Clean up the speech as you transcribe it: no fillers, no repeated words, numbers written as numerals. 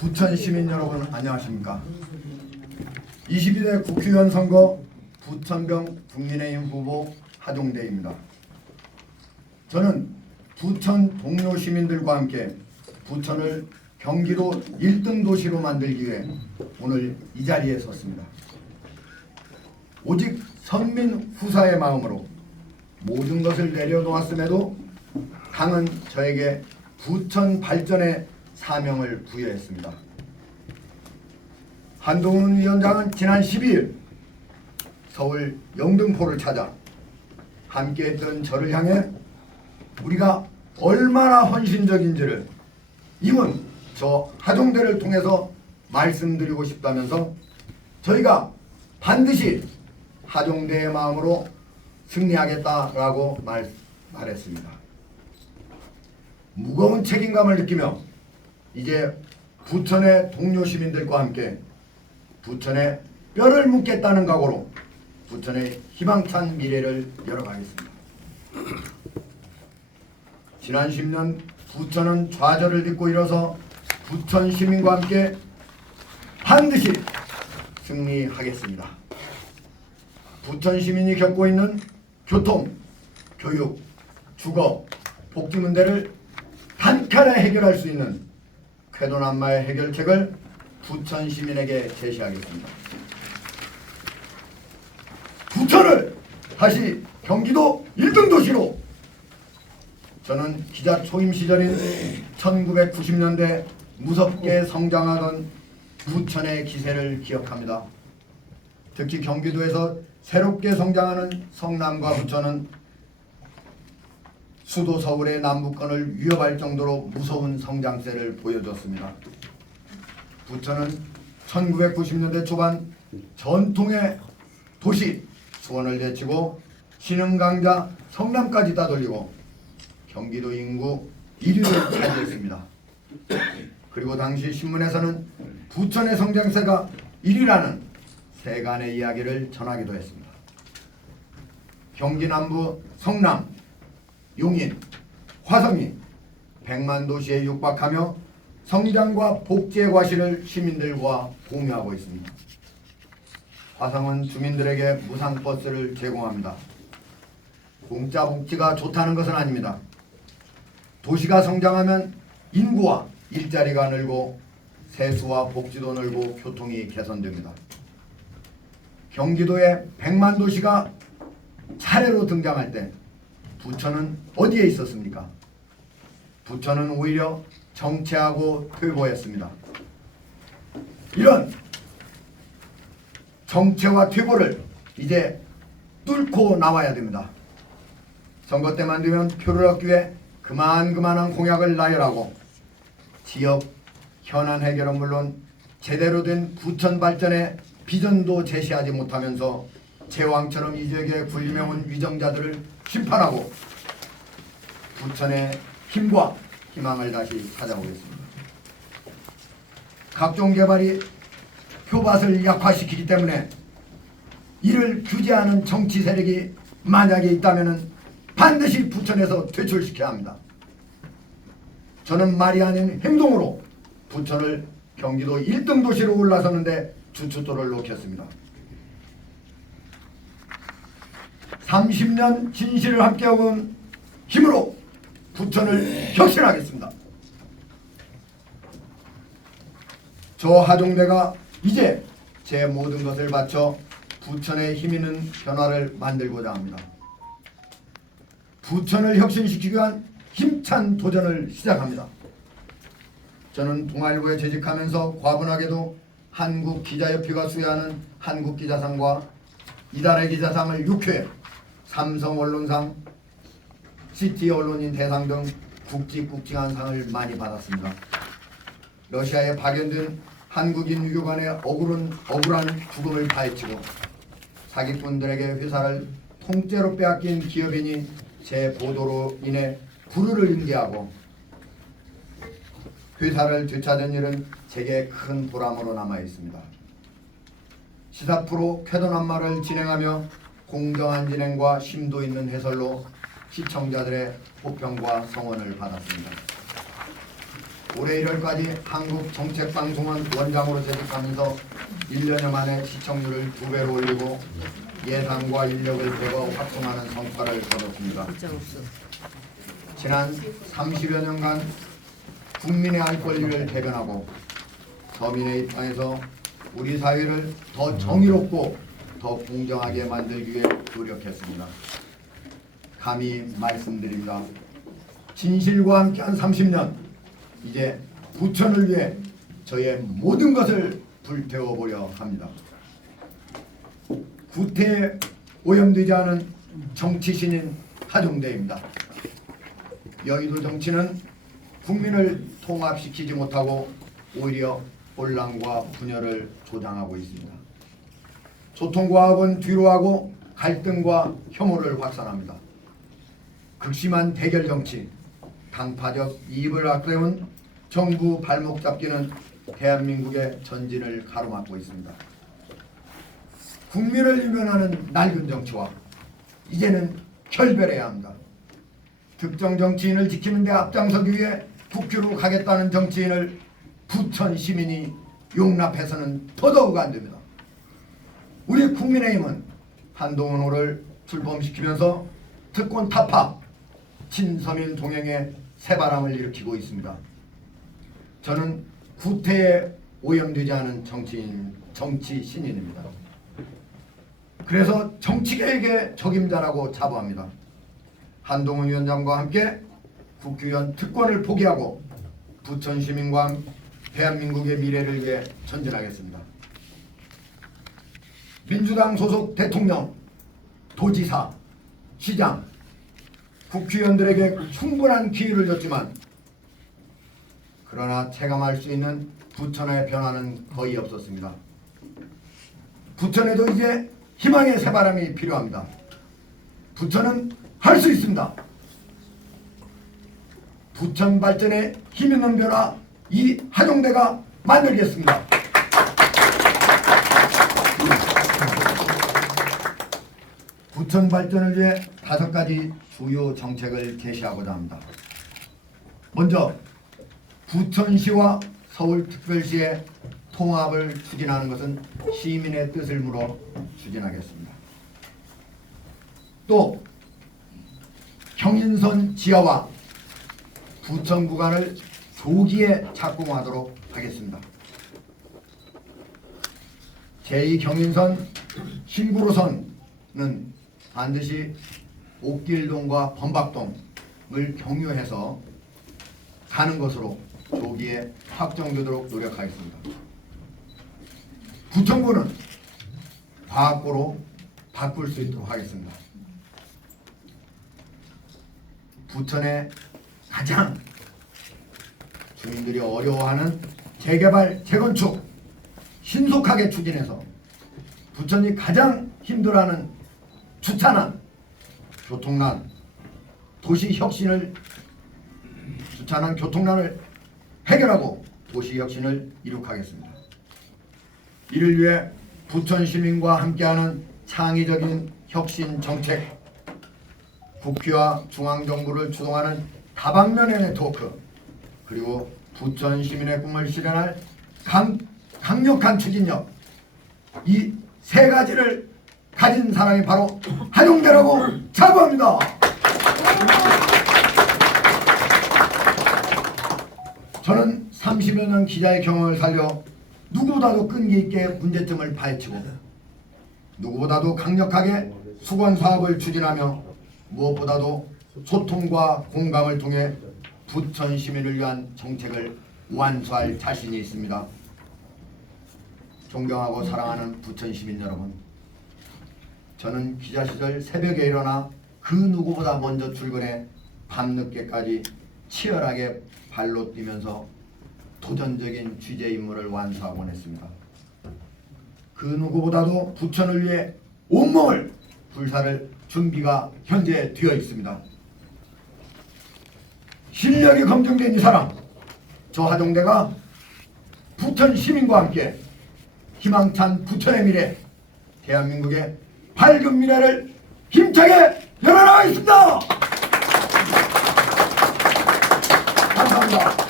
부천 시민 여러분 안녕하십니까? 22대 국회의원 선거 부천병 국민의힘 후보 하종대입니다. 저는 부천 동료 시민들과 함께 부천을 경기도 1등 도시로 만들기 위해 오늘 이 자리에 섰습니다. 오직 선민 후사의 마음으로 모든 것을 내려놓았음에도 당은 저에게 부천 발전의 사명을 부여했습니다. 한동훈 위원장은 지난 12일 서울 영등포를 찾아 함께했던 저를 향해 우리가 얼마나 헌신적인지를 이번 저 하종대를 통해서 말씀드리고 싶다면서 저희가 반드시 하종대의 마음으로 승리하겠다라고 말했습니다. 무거운 책임감을 느끼며 이제 부천의 동료 시민들과 함께 부천에 뼈를 묻겠다는 각오로 부천의 희망찬 미래를 열어가겠습니다. 지난 10년 부천은 좌절을 딛고 일어서 부천 시민과 함께 반드시 승리하겠습니다. 부천 시민이 겪고 있는 교통, 교육, 주거, 복지 문제를 단칼에 해결할 수 있는 쾌도난마의 해결책을 부천 시민에게 제시하겠습니다. 부천을 다시 경기도 1등 도시로. 저는 기자 초임 시절인 1990년대 무섭게 성장하던 부천의 기세를 기억합니다. 특히 경기도에서 새롭게 성장하는 성남과 부천은 수도 서울의 남부권을 위협할 정도로 무서운 성장세를 보여줬습니다. 부천은 1990년대 초반 전통의 도시 수원을 제치고 신흥강자 성남까지 따돌리고 경기도 인구 1위를 차지했습니다. 그리고 당시 신문에서는 부천의 성장세가 1위라는 세간의 이야기를 전하기도 했습니다. 경기 남부 성남, 용인, 화성이 100만 도시에 육박하며 성장과 복지의 과실을 시민들과 공유하고 있습니다. 화성은 주민들에게 무상버스를 제공합니다. 공짜 복지가 좋다는 것은 아닙니다. 도시가 성장하면 인구와 일자리가 늘고 세수와 복지도 늘고 교통이 개선됩니다. 경기도의 100만 도시가 차례로 등장할 때 부천은 어디에 있었습니까? 부천은 오히려 정체하고 퇴보했습니다. 이런 정체와 퇴보를 이제 뚫고 나와야 됩니다. 선거 때만 되면 표를 얻기 위해 그만한 공약을 나열하고 지역 현안 해결은 물론 제대로 된 부천 발전의 비전도 제시하지 못하면서 제왕처럼 이 지역에 굴림해온 위정자들을 심판하고 부천의 힘과 희망을 다시 찾아오겠습니다. 각종 개발이 표밭을 약화시키기 때문에 이를 규제하는 정치 세력이 만약에 있다면 반드시 부천에서 퇴출시켜야 합니다. 저는 말이 아닌 행동으로 부천을 경기도 1등 도시로 올라서는데 주춧돌을 놓겠습니다. 30년 진실을 함께하고 힘으로 부천을 혁신하겠습니다. 저 하종대가 이제 제 모든 것을 바쳐 부천의 힘있는 변화를 만들고자 합니다. 부천을 혁신시키기 위한 힘찬 도전을 시작합니다. 저는 동아일보에 재직하면서 과분하게도 한국기자협회가 수여하는 한국기자상과 이달의 기자상을 6회, 삼성언론상, 시티언론인 대상 등 굵직굵직한 상을 많이 받았습니다. 러시아에 파견된 한국인 유교관의 억울한 죽음을 파헤치고 사기꾼들에게 회사를 통째로 빼앗긴 기업인이 제 보도로 인해 불우를 인계하고 회사를 되찾은 일은 제게 큰 보람으로 남아있습니다. 시사 프로 쾌도난마를 진행하며 공정한 진행과 심도 있는 해설로 시청자들의 호평과 성원을 받았습니다. 올해 1월까지 한국정책방송원 원장으로 재직하면서 1년여 만에 시청률을 2배로 올리고 예산과 인력을 대거 확충하는 성과를 거뒀습니다. 지난 30여 년간 국민의 알 권리를 대변하고 서민의 입장에서 우리 사회를 더 정의롭고 더 공정하게 만들기 위해 노력했습니다. 감히 말씀드립니다. 진실과 함께한 30년, 이제 부천을 위해 저의 모든 것을 불태워보려 합니다. 구태에 오염되지 않은 정치신인 하종대입니다. 여의도 정치는 국민을 통합시키지 못하고 오히려 혼란과 분열을 조장하고 있습니다. 소통과학은 뒤로하고 갈등과 혐오를 확산합니다. 극심한 대결 정치, 당파적 이입을 앞세운 정부 발목 잡기는 대한민국의 전진을 가로막고 있습니다. 국민을 이면하는 낡은 정치와 이제는 결별해야 합니다. 특정 정치인을 지키는 데 앞장서기 위해 국회로 가겠다는 정치인을 부천 시민이 용납해서는 더더욱 안 됩니다. 우리 국민의힘은 한동훈호를 출범시키면서 특권 타파, 친서민 동행의 새바람을 일으키고 있습니다. 저는 구태에 오염되지 않은 정치 신인입니다. 그래서 정치계에게 적임자라고 자부합니다. 한동훈 위원장과 함께 국회의원 특권을 포기하고 부천 시민과 대한민국의 미래를 위해 전진하겠습니다. 민주당 소속 대통령, 도지사, 시장, 국회의원들에게 충분한 기회를 줬지만 그러나 체감할 수 있는 부천의 변화는 거의 없었습니다. 부천에도 이제 희망의 새바람이 필요합니다. 부천은 할 수 있습니다. 부천 발전에 힘있는 변화 이 하종대가 만들겠습니다. 부천 발전을 위해 5가지 주요 정책을 제시하고자 합니다. 먼저 부천시와 서울특별시의 통합을 추진하는 것은 시민의 뜻을 물어 추진하겠습니다. 또 경인선 지하와 부천 구간을 조기에 착공하도록 하겠습니다. 제2경인선 신구로선은 반드시 옥길동과 범박동을 경유해서 가는 것으로 조기에 확정되도록 노력하겠습니다. 부천구는 과학고로 바꿀 수 있도록 하겠습니다. 부천의 가장 주민들이 어려워하는 재개발, 재건축 신속하게 추진해서 부천이 가장 힘들어하는 주차난, 교통난, 도시혁신을 주차난, 교통난을 해결하고 도시혁신을 이룩하겠습니다. 이를 위해 부천 시민과 함께하는 창의적인 혁신 정책, 국회와 중앙정부를 주동하는 다방면의 네트워크, 그리고 부천 시민의 꿈을 실현할 강력한 추진력, 이 3가지를 가진 사람이 바로 하종대라고 자부합니다. 저는 30여 년 기자의 경험을 살려 누구보다도 끈기 있게 문제점을 파헤치고 누구보다도 강력하게 수건 사업을 추진하며 무엇보다도 소통과 공감을 통해 부천 시민을 위한 정책을 완수할 자신이 있습니다. 존경하고 사랑하는 부천 시민 여러분, 저는 기자 시절 새벽에 일어나 그 누구보다 먼저 출근해 밤늦게까지 치열하게 발로 뛰면서 도전적인 취재 임무를 완수하곤 했습니다. 그 누구보다도 부천을 위해 온몸을 불사를 준비가 현재 되어 있습니다. 실력이 검증된 이 사람, 저 하종대가 부천 시민과 함께 희망찬 부천의 미래, 대한민국의 밝은 미래를 힘차게 열어나가겠습니다. 감사합니다.